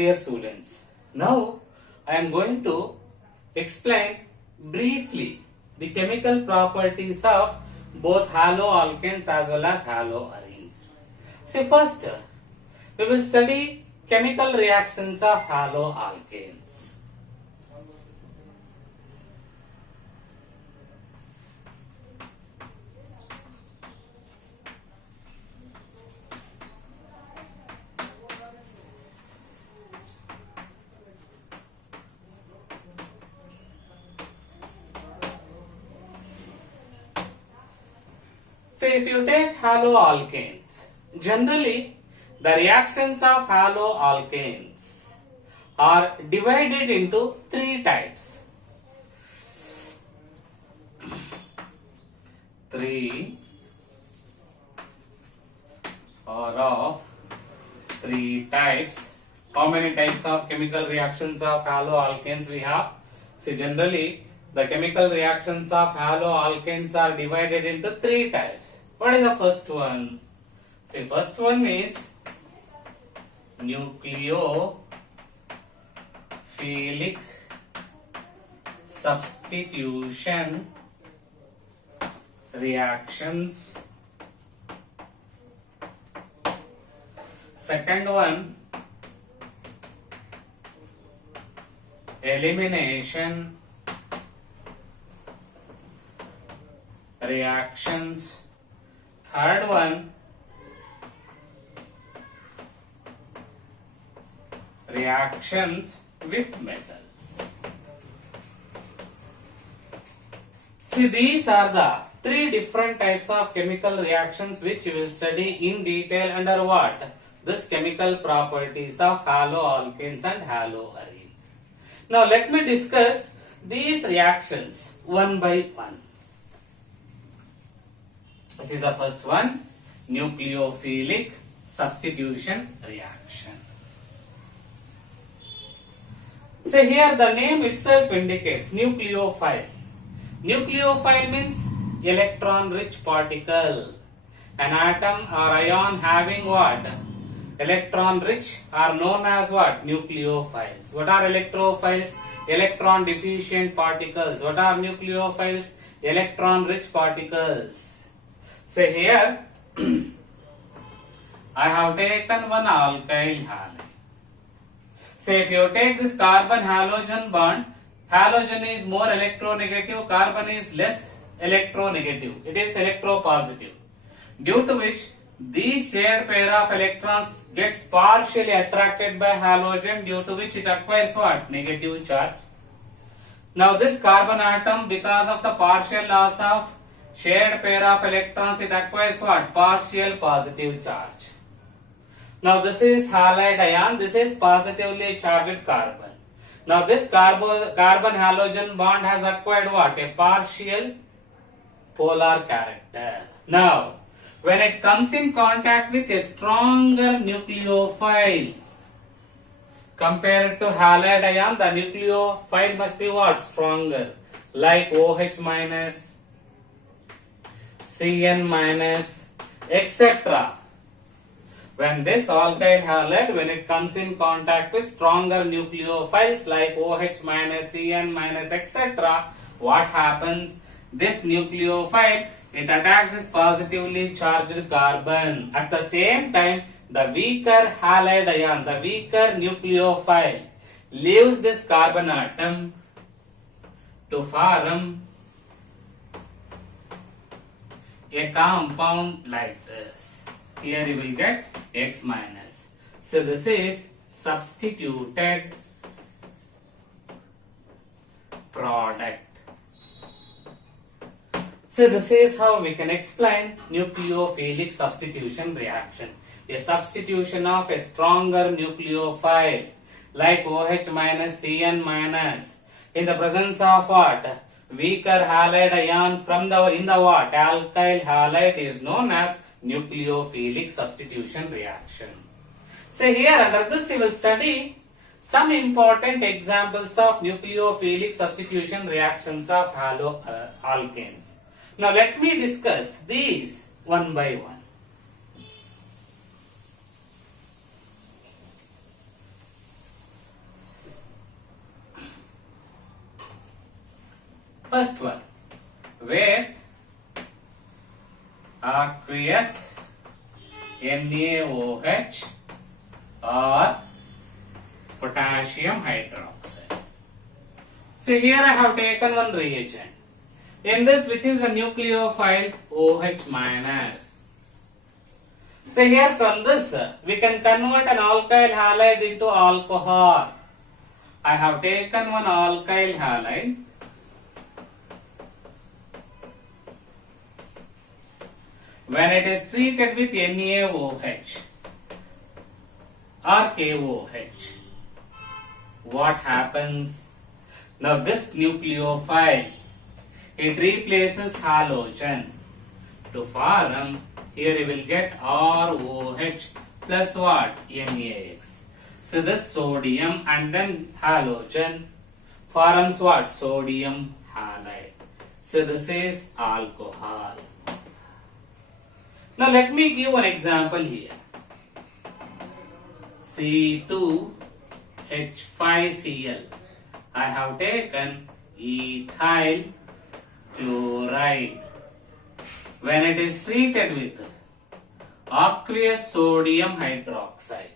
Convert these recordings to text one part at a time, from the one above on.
dear students, now I am going to explain briefly the chemical properties of both haloalkanes as well as haloarenes. See, first we will study chemical reactions of haloalkanes. So if you take haloalkanes, generally the reactions of haloalkanes are divided into three types. Three or of three types. How many types of chemical reactions of haloalkanes we have? See, generally the chemical reactions of haloalkanes are divided into three types. What is the first one? See, first one is nucleophilic substitution reactions. Second one, elimination reactions. Third one, reactions with metals. See, these are the three different types of chemical reactions which we will study in detail under what? This chemical properties of haloalkanes and haloarenes. Now let me discuss these reactions one by one. Which is the first one? Nucleophilic substitution reaction. So here the name itself indicates nucleophile. Nucleophile means electron rich particle. An atom or ion having what? Electron rich are known as what? Nucleophiles. What are electrophiles? Electron deficient particles. What are nucleophiles? Electron rich particles. So here I have taken one alkyl halide. So if you take this carbon halogen bond, halogen is more electronegative, carbon is less electronegative. It is electropositive. Due to which these shared pair of electrons gets partially attracted by halogen, due to which it acquires what? Negative charge. Now this carbon atom, because of the partial loss of shared pair of electrons, it acquires what? Partial positive charge. Now this is halide ion, this is positively charged carbon. Now this carbon halogen bond has acquired what? A partial polar character. Now when it comes in contact with a stronger nucleophile compared to halide ion, the nucleophile must be what? Stronger, like OH minus, Cn minus, etc. When this alkyl halide, when it comes in contact with stronger nucleophiles like OH minus, Cn minus, etc., what happens? This nucleophile, it attacks this positively charged carbon. At the same time, the weaker halide ion, the weaker nucleophile, leaves this carbon atom to form a compound like this. Here you will get X minus. So this is substituted product. So this is how we can explain nucleophilic substitution reaction. A substitution of a stronger nucleophile like OH minus, Cn minus in the presence of what? Weaker halide ion from in the what? Alkyl halide is known as nucleophilic substitution reaction. So here under this we will study some important examples of nucleophilic substitution reactions of haloalkanes. Now let me discuss these one by one. First one, with aqueous NaOH or potassium hydroxide. So here I have taken one reagent. In this, which is the nucleophile OH minus. So here from this, we can convert an alkyl halide into alcohol. I have taken one alkyl halide. When it is treated with NaOH or KOH, what happens? Now this nucleophile, it replaces halogen to form, here you will get ROH plus what? NaX. So this sodium and then halogen forms what? Sodium halide. So this is alcohol. Now let me give one example here. C2H5Cl. I have taken ethyl chloride. When it is treated with aqueous sodium hydroxide,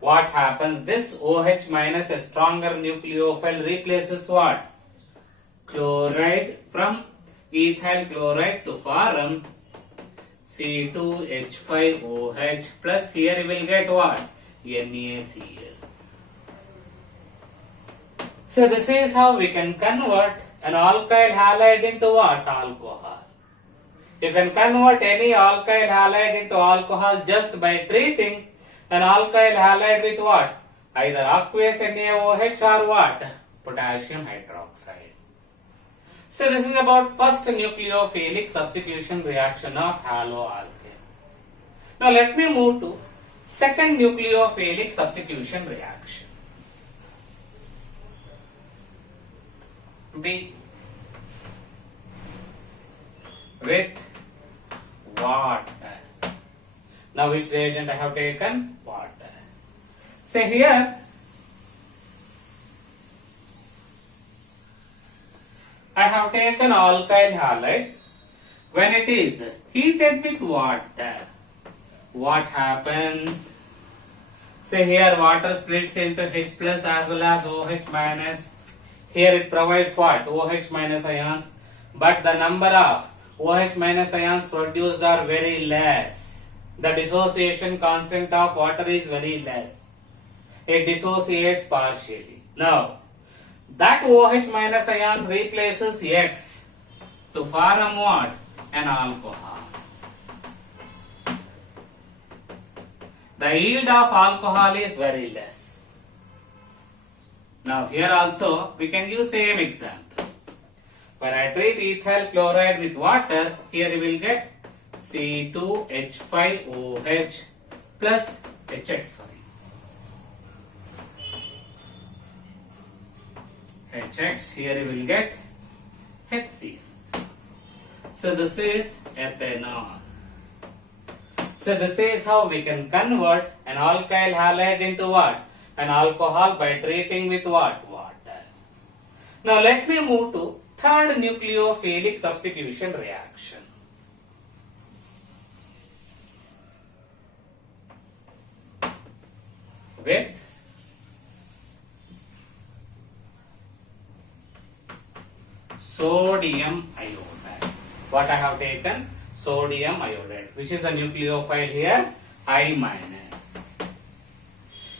what happens? This OH minus, a stronger nucleophile, replaces what? Chloride from ethyl chloride to form C2H5OH plus here you will get what? NaCl. So this is how we can convert an alkyl halide into what? Alcohol. You can convert any alkyl halide into alcohol just by treating an alkyl halide with what? Either aqueous NaOH or what? Potassium hydroxide. So this is about first nucleophilic substitution reaction of haloalkane. Now let me move to second nucleophilic substitution reaction. B, with water. Now which reagent I have taken? Water. So here I have taken alkyl halide. When it is heated with water, what happens? Say here water splits into H plus as well as OH minus. Here it provides what? OH minus ions. But the number of OH minus ions produced are very less. The dissociation constant of water is very less. It dissociates partially. Now, that OH minus ions replaces X to form what? An alcohol. The yield of alcohol is very less. Now here also we can use same example. When I treat ethyl chloride with water, here you will get C2H5OH plus HX. HX, here you will get HCl. So this is ethanol. So this is how we can convert an alkyl halide into what? An alcohol by treating with what? Water. Now let me move to third nucleophilic substitution reaction. With sodium iodide. What I have taken? Sodium iodide. Which is the nucleophile here? I minus.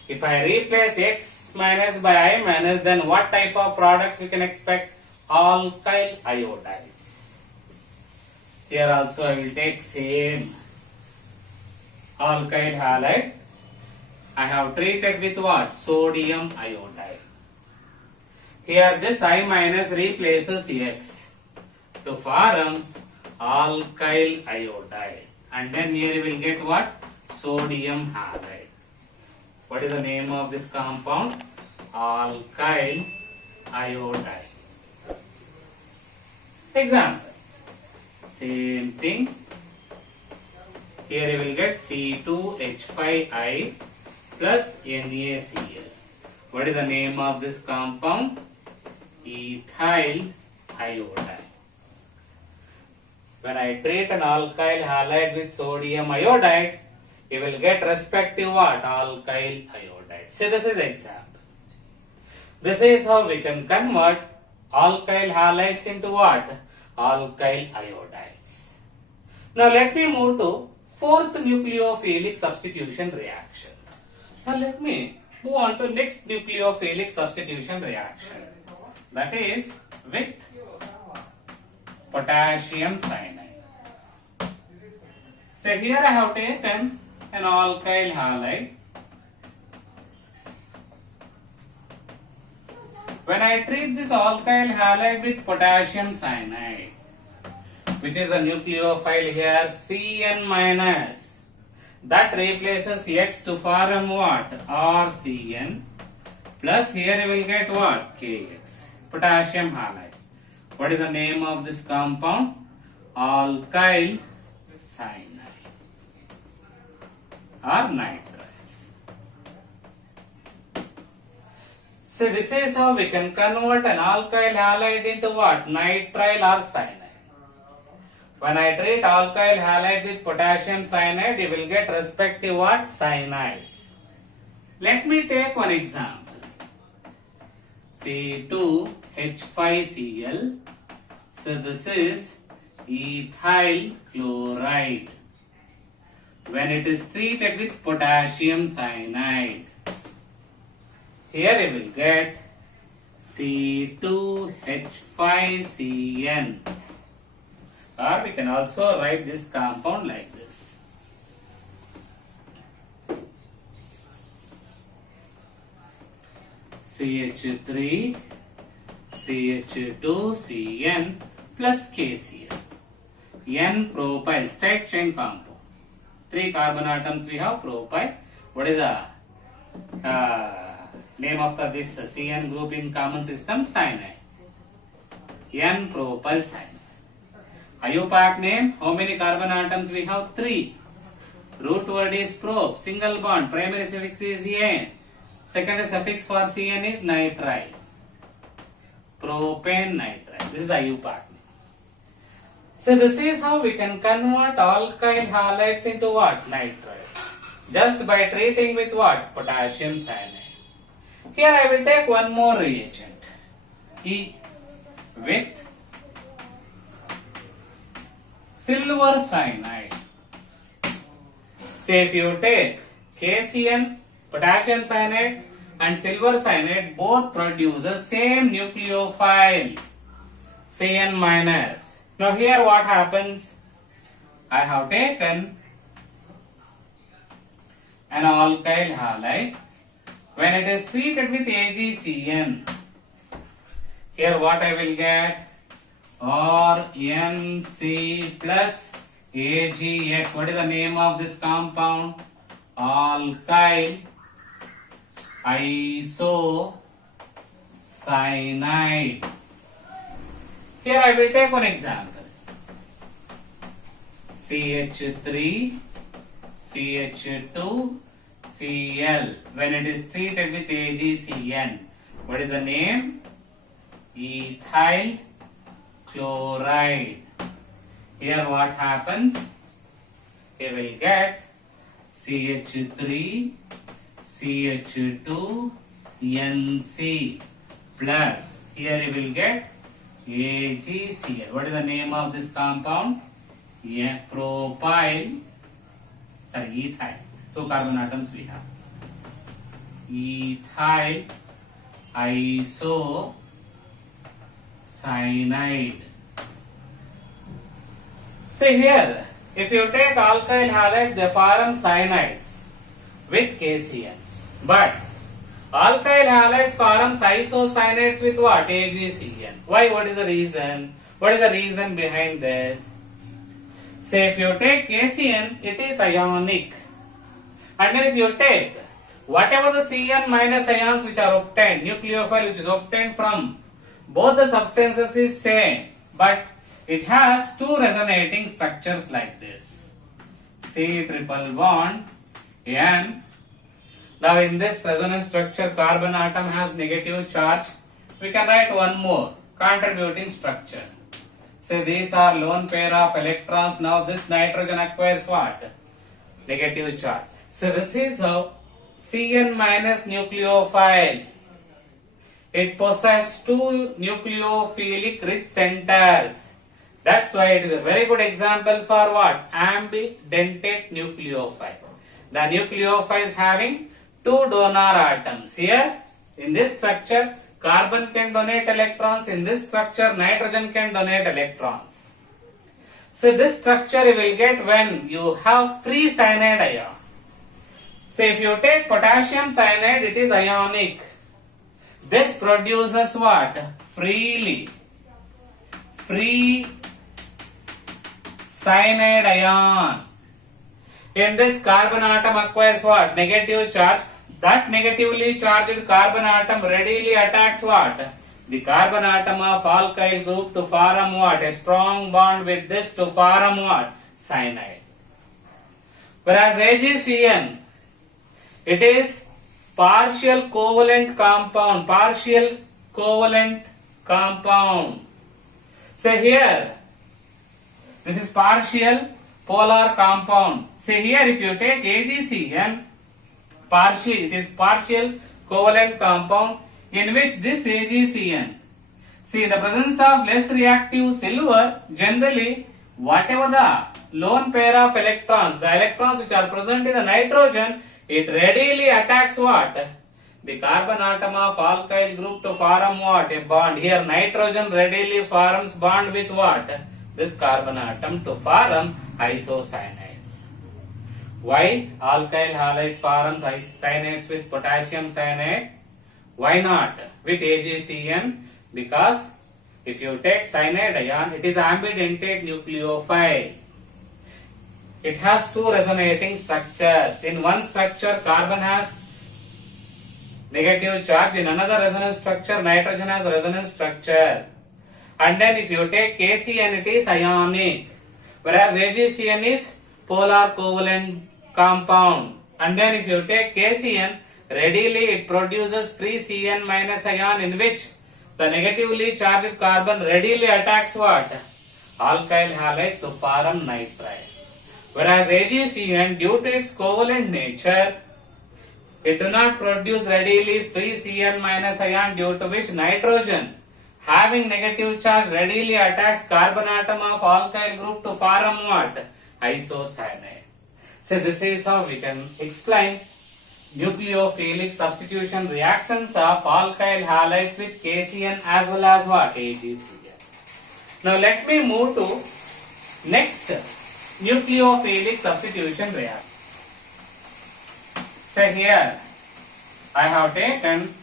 If I replace X minus by I minus, then what type of products we can expect? Alkyl iodides. Here also I will take same alkyl halide. I have treated with what? Sodium iodide. Here this I minus replaces X to form alkyl iodide. And then here you will get what? Sodium halide. What is the name of this compound? Alkyl iodide. Example. Same thing. Here you will get C2H5I plus NaCl. What is the name of this compound? Ethyl iodide. When I treat an alkyl halide with sodium iodide, you will get respective what? Alkyl iodide. See, this is example. This is how we can convert alkyl halides into what? Alkyl iodides. Now let me move to fourth nucleophilic substitution reaction. Now let me move on to next nucleophilic substitution reaction. That is with potassium cyanide. So here I have taken an alkyl halide. When I treat this alkyl halide with potassium cyanide, which is a nucleophile here Cn minus, that replaces X to form what? RCN, plus here you will get what? Kx, potassium halide. What is the name of this compound? Alkyl cyanide or nitriles. So this is how we can convert an alkyl halide into what? Nitrile or cyanide. When I treat alkyl halide with potassium cyanide, you will get respective what? Cyanides. Let me take one example. C2H5Cl. So this is ethyl chloride. When it is treated with potassium cyanide, here you will get C2H5Cn. Or we can also write this compound like this. CH3 CH2Cn plus KCl. N propyl, straight chain compound. 3 carbon atoms we have, propyl. What is the name of this Cn group in common system? Cyanide. N propyl cyanide. IUPAC name, how many carbon atoms we have? 3. Root word is prop, single bond, primary suffix is N. Second suffix for Cn is nitrile. Propane nitrile. This is IUPAC name. So this is how we can convert alkyl halides into what? Nitrile. Just by treating with what? Potassium cyanide. Here I will take one more reagent. E with silver cyanide. Say if you take KCN, potassium cyanide and silver cyanide, both produce the same nucleophile Cn minus. Now here what happens? I have taken an alkyl halide. When it is treated with AgCN, here what I will get? RNC plus AgX. What is the name of this compound? Alkyl isocyanide. Here I will take one example. CH3 CH2 Cl. When it is treated with AgCN, what is the name? Ethyl chloride. Here what happens? Here we will get CH3 CH2 NC plus here you will get AgCl. What is the name of this compound? Ethyl. 2 carbon atoms we have. Ethyl isocyanide. See here, if you take alkyl halides, they form cyanides with KCl. But alkyl halides forms isocyanates with what? AgCN. Why? What is the reason? What is the reason behind this? Say if you take KCN, it is ionic. And then if you take whatever the Cn minus ions which are obtained, nucleophile which is obtained from both the substances is same, but it has 2 resonating structures like this. C triple bond N. Now in this resonance structure, carbon atom has negative charge. We can write one more. contributing structure. So these are lone pair of electrons. Now this nitrogen acquires what? Negative charge. So this is how Cn minus nucleophile. It possesses two nucleophilic rich centers. That's why it is a very good example for what? Ambidentate nucleophile. The nucleophile is having two donor atoms. Here, in this structure, carbon can donate electrons. In this structure, nitrogen can donate electrons. So this structure you will get when you have free cyanide ion. So if you take potassium cyanide, it is ionic. This produces what? Free cyanide ion. In this, carbon atom acquires what? Negative charge. That negatively charged carbon atom readily attacks what? The carbon atom of alkyl group to form what? A strong bond with this to form what? Cyanide. Whereas AgCN, it is partial covalent compound. So here, this is partial polar compound. Say here, if you take AgCN, it is partial covalent compound in which this AgCN, see, in the presence of less reactive silver, generally whatever the lone pair of electrons, the electrons which are present in the nitrogen, it readily attacks what? The carbon atom of alkyl group to form what? A bond. Here nitrogen readily forms bond with what? This carbon atom to form isocyanides. Why alkyl halides forms cyanides with potassium cyanide? Why not with AgCN? Because if you take cyanide ion, it is ambidentate nucleophile. It has two resonating structures. In one structure, carbon has negative charge. In another resonance structure, nitrogen has resonance structure. And then if you take KCN, it is ionic. Whereas AgCN is polar covalent compound. And then if you take KCN, readily it produces free Cn minus ion in which the negatively charged carbon readily attacks what? Alkyl halide to form nitride. Whereas AgCN, due to its covalent nature, it do not produce readily free Cn minus ion, due to which nitrogen having negative charge readily attacks carbon atom of alkyl group to form what? Isocyanide. So this is how we can explain nucleophilic substitution reactions of alkyl halides with KCN as well as what? AgCN. Now let me move to next nucleophilic substitution reaction. So here I have taken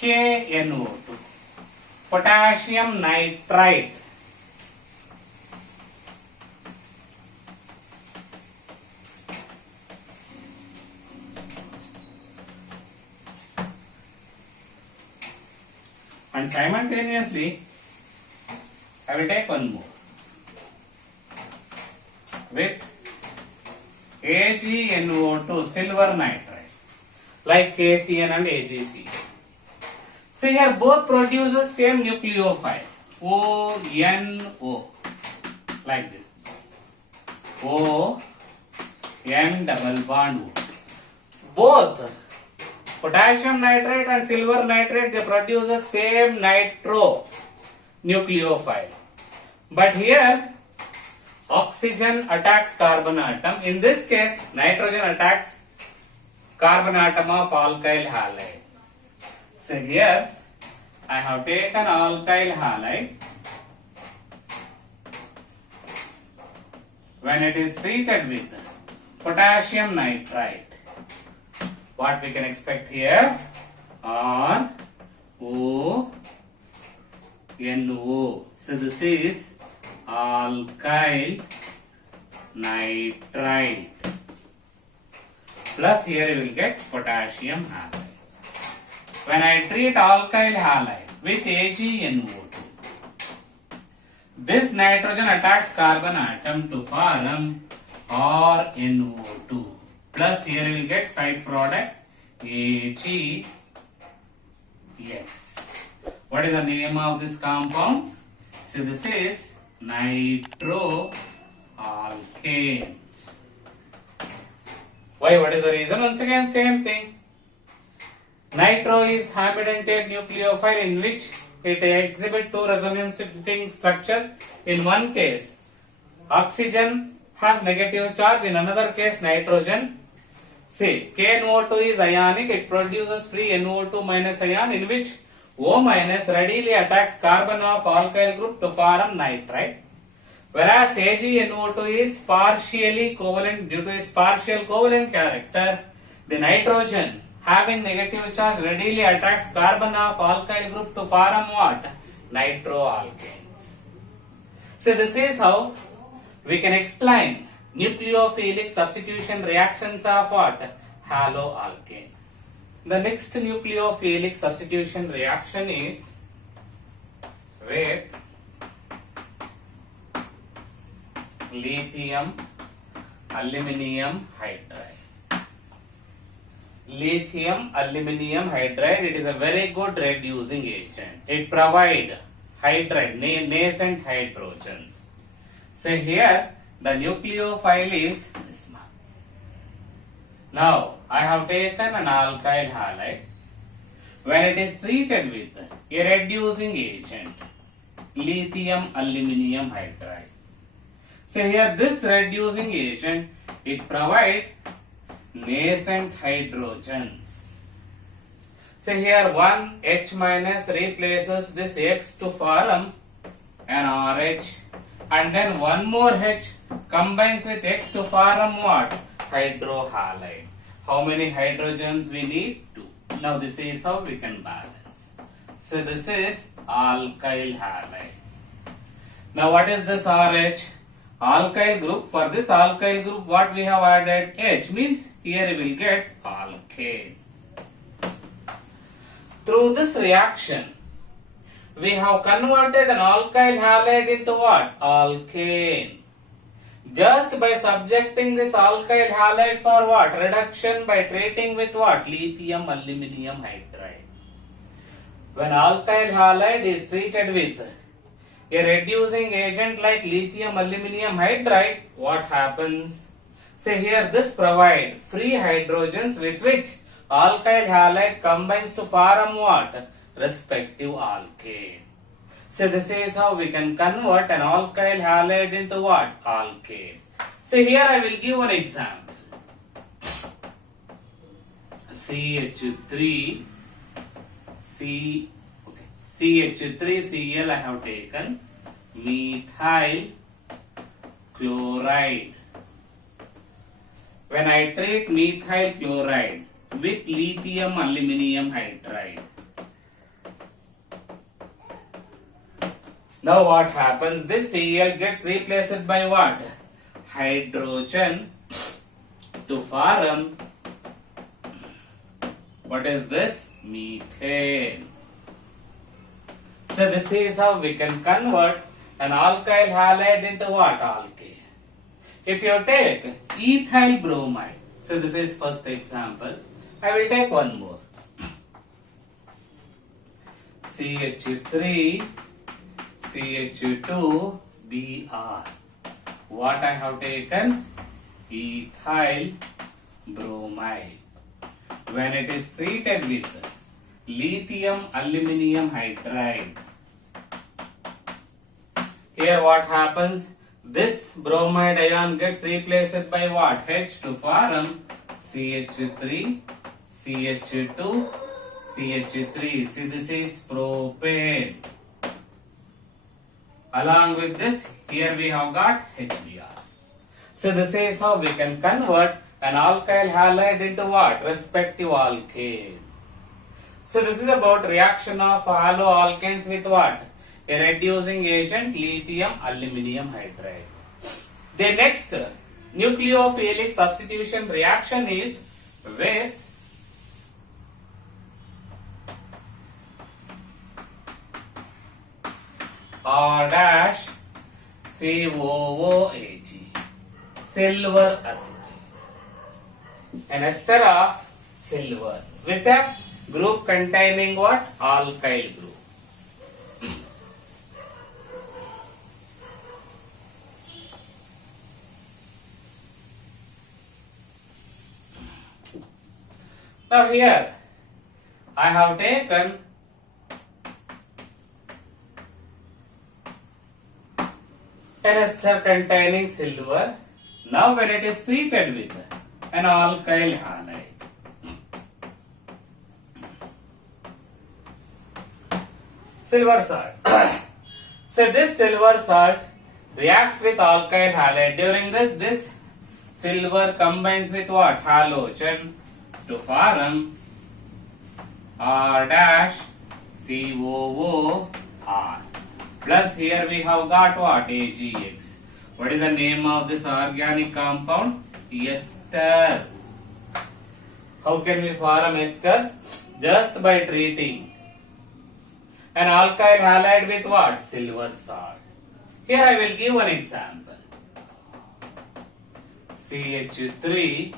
KNO2, potassium nitrite. And simultaneously I will take one more with AgNO2, silver nitride, like KCN and AgCN. So here both produces same nucleophile, ONO, like this, O N double bond O. Both potassium nitrate and silver nitrate, they produce the same nitro nucleophile. But here oxygen attacks carbon atom. In this case, nitrogen attacks carbon atom of alkyl halide. So here I have taken alkyl halide. When it is treated with potassium nitrite, what we can expect here? RONO. So this is alkyl nitrite. Plus here you will get potassium halide. When I treat alkyl halide with AgNO2, this nitrogen attacks carbon atom to form RNO2. Plus here you will get side product AgX. What is the name of this compound? So this is nitroalkanes. Why? What is the reason? Once again, same thing. Nitro is hamidentate nucleophile in which it exhibits two resonance structures. In one case, oxygen has negative charge. In another case, nitrogen. See, KNO2 is ionic. It produces free NO2 minus ion in which O minus readily attacks carbon of alkyl group to form nitrite. Whereas AgNO2 is partially covalent due to its partial covalent character. The nitrogen having negative charge readily attacks carbon of alkyl group to form what? Nitroalkanes. So this is how we can explain nucleophilic substitution reactions of what? Haloalkane. The next nucleophilic substitution reaction is with lithium aluminium hydride. Lithium aluminium hydride, it is a very good reducing agent. It provides hydride, nascent hydrogens. So here the nucleophile is this one. Now I have taken an alkyl halide. When it is treated with a reducing agent, lithium aluminium hydride. So here this reducing agent, it provides nascent hydrogens. So here one H minus replaces this X to form an RH, and then one more H combines with X to form what? Hydrohalide. How many hydrogens we need? 2. Now this is how we can balance. So this is alkyl halide. Now what is this RH? Alkyl group. For this alkyl group, what we have added? H means here we will get alkane. Through this reaction, we have converted an alkyl halide into what? Alkane. Just by subjecting this alkyl halide for what? Reduction by treating with what? Lithium aluminium hydride. When alkyl halide is treated with a reducing agent like lithium aluminium hydride, what happens? Say here this provides free hydrogens with which alkyl halide combines to form what? Respective alkane. So this is how we can convert an alkyl halide into what? Alkane. So here I will give one example. CH3Cl I have taken, methyl chloride. When I treat methyl chloride with lithium aluminium hydride, now what happens? This Cl gets replaced by what? Hydrogen to form, what is this? Methane. So this is how we can convert an alkyl halide into what? Alkane. If you take ethyl bromide, so this is first example. I will take one more. CH3 CH2 Br. What I have taken? Ethyl bromide. When it is treated with lithium aluminium hydride, here what happens? This bromide ion gets replaced by what? H to form CH3 CH2 CH3. See, this is propane. Along with this, here we have got HBr. So this is how we can convert an alkyl halide into what? Respective alkane. So this is about reaction of haloalkanes with what? A reducing agent, lithium aluminium hydride. The next nucleophilic substitution reaction is with R dash COOAG, silver acetate, an ester of silver with a group containing what? Alkyl group. Now here I have taken an ester containing silver. Now when it is treated with an alkyl halide, silver salt. So this silver salt reacts with alkyl halide. During this silver combines with what? Halogen to form R dash COO R. Plus here we have got what? AgX. What is the name of this organic compound? Ester. How can we form esters? Just by treating an alkyl halide with what? Silver salt. Here I will give one example. CH3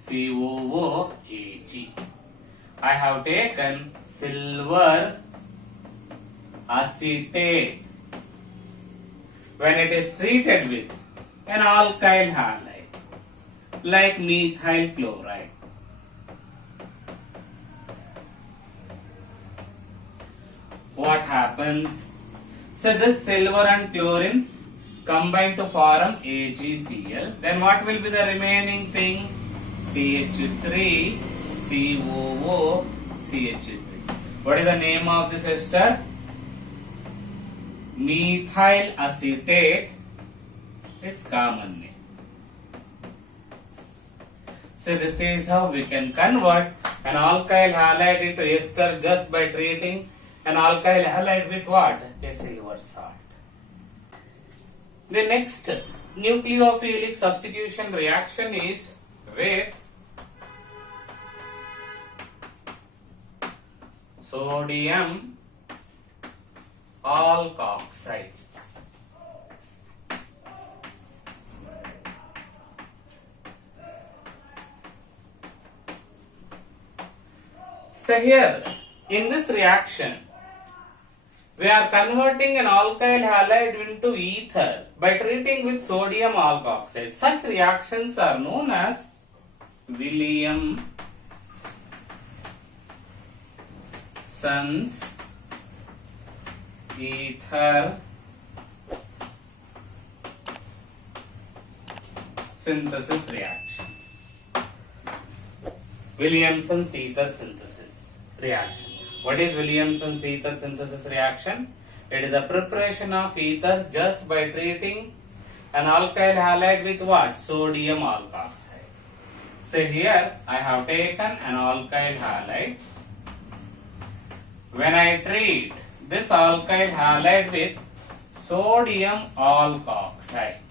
COOAg. I have taken silver acetate. When it is treated with an alkyl halide like methyl chloride, what happens? So this silver and chlorine combine to form AgCl. Then what will be the remaining thing? CH3 COO CH3. What is the name of this ester? Methyl acetate. Its common name. So this is how we can convert an alkyl halide into ester just by treating an alkyl halide with what? A silver salt. The next nucleophilic substitution reaction is with sodium alkoxide. So here in this reaction we are converting an alkyl halide into ether by treating with sodium alkoxide. Such reactions are known as Williamson's ether synthesis reaction. Williamson's ether synthesis reaction. What is Williamson's ether synthesis reaction? It is the preparation of ethers just by treating an alkyl halide with what? Sodium alkoxide. So here I have taken an alkyl halide. When I treat this alkyl halide with sodium alkoxide,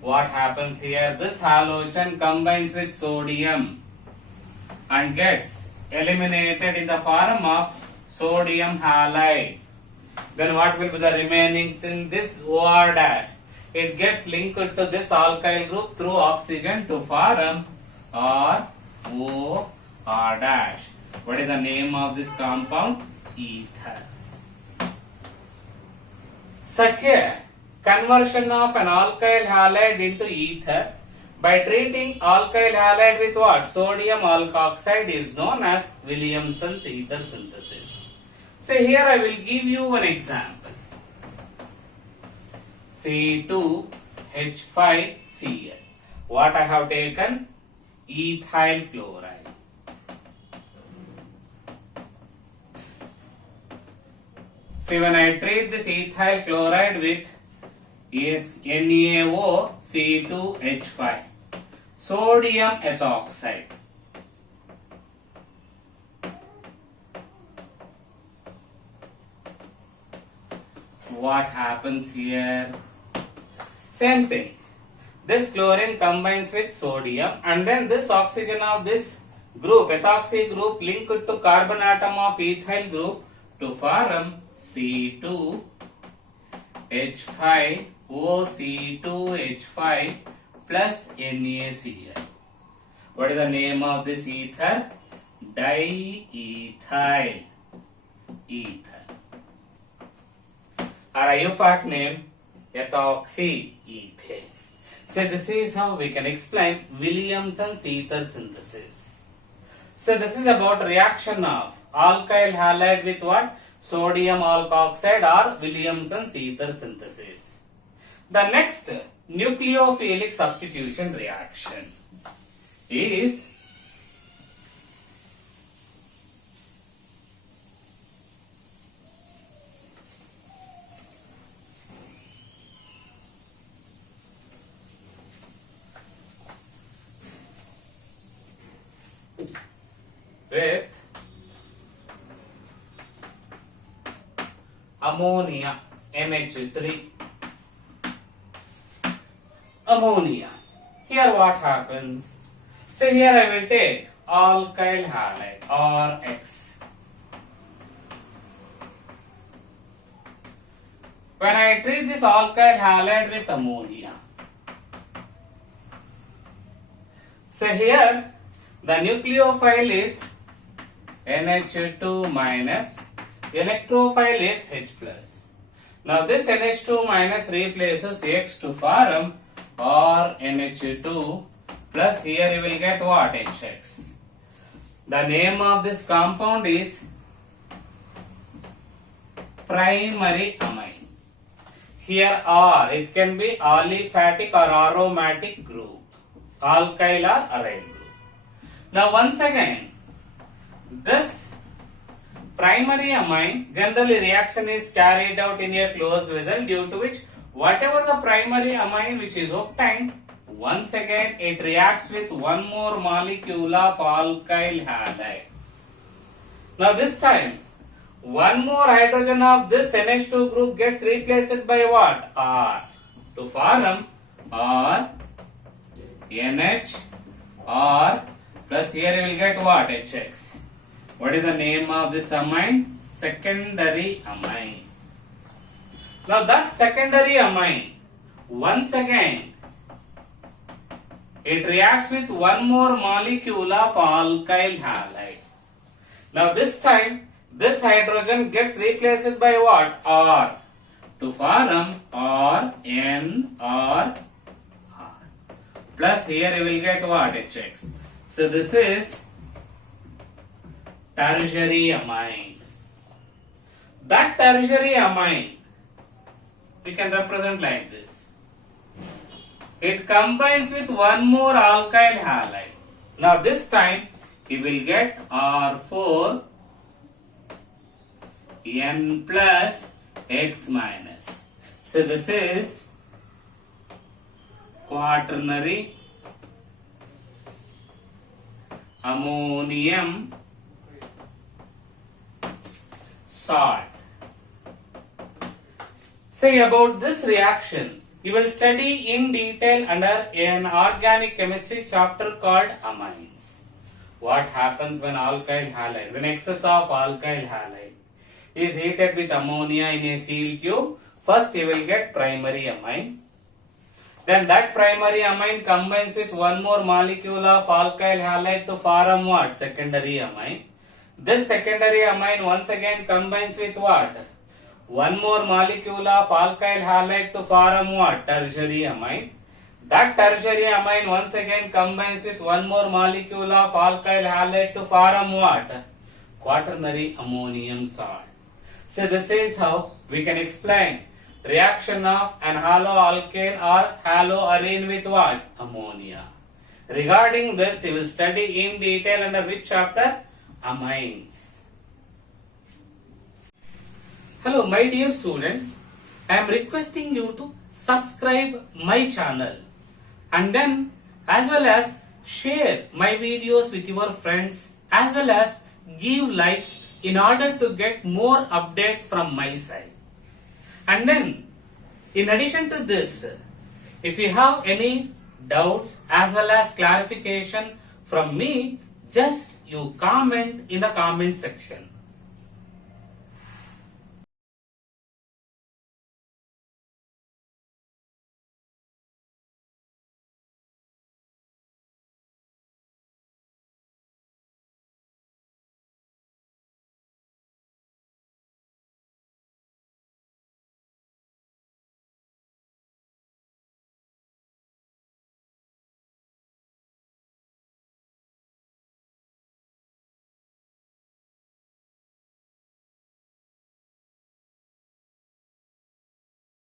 what happens here? This halogen combines with sodium and gets eliminated in the form of sodium halide. Then what will be the remaining thing? This OR dash. It gets linked to this alkyl group through oxygen to form ROR dash. What is the name of this compound? Ether. Such a conversion of an alkyl halide into ether by treating alkyl halide with what? Sodium alkoxide is known as Williamson's ether synthesis. So here I will give you one example. C2H5Cl. What I have taken? Ethyl chloride. See, when I treat this ethyl chloride with NaOC2H5, sodium ethoxide. What happens here? Same thing. This chlorine combines with sodium and then this oxygen of this group, ethoxy group, linked to carbon atom of ethyl group to form C2H5 OC2H5 plus NaCl. What is the name of this ether? Diethyl ether. Or IUPAC name ethoxy ethane. So this is how we can explain Williamson's ether synthesis. So this is about reaction of alkyl halide with what? Sodium alkoxide or Williamson's ether synthesis. The next nucleophilic substitution reaction is with ammonia NH3. Ammonia. Here what happens? So here I will take alkyl halide or X. When I treat this alkyl halide with ammonia, so here the nucleophile is NH2 minus, electrophile is H plus. Now this NH2 minus replaces X to form or NH2 plus, here you will get what? HX. The name of this compound is primary amine. Here R, it can be aliphatic or aromatic group, alkyl or aryl group. Now once again, this primary amine, generally reaction is carried out in a closed vessel, due to which whatever the primary amine which is obtained, once again it reacts with one more molecule of alkyl halide. Now this time, one more hydrogen of this NH2 group gets replaced by what? R, to form R, NH, R, plus here you will get what? HX. What is the name of this amine? Secondary amine. Now that secondary amine, once again, it reacts with one more molecule of alkyl halide. Now this time, this hydrogen gets replaced by what? R, to form R, N, R, R. Plus here you will get what? HX. So this is tertiary amine. That tertiary amine we can represent like this. It combines with one more alkyl halide. Now this time you will get R4 N plus X minus. So this is quaternary ammonium salt. Say about this reaction, you will study in detail under an organic chemistry chapter called amines. What happens when alkyl halide, when excess of alkyl halide is heated with ammonia in a sealed tube? First you will get primary amine. Then that primary amine combines with one more molecule of alkyl halide to form what? Secondary amine. This secondary amine once again combines with what? One more molecule of alkyl halide to form what? Tertiary amine. That tertiary amine once again combines with one more molecule of alkyl halide to form what? Quaternary ammonium salt. So this is how we can explain reaction of an haloalkane or haloarene with what? Ammonia. Regarding this, you will study in detail under which chapter? Amines. Hello my dear students, I am requesting you to subscribe my channel and then as well as share my videos with your friends, as well as give likes in order to get more updates from my side. And then in addition to this, if you have any doubts as well as clarification from me, just you comment in the comment section.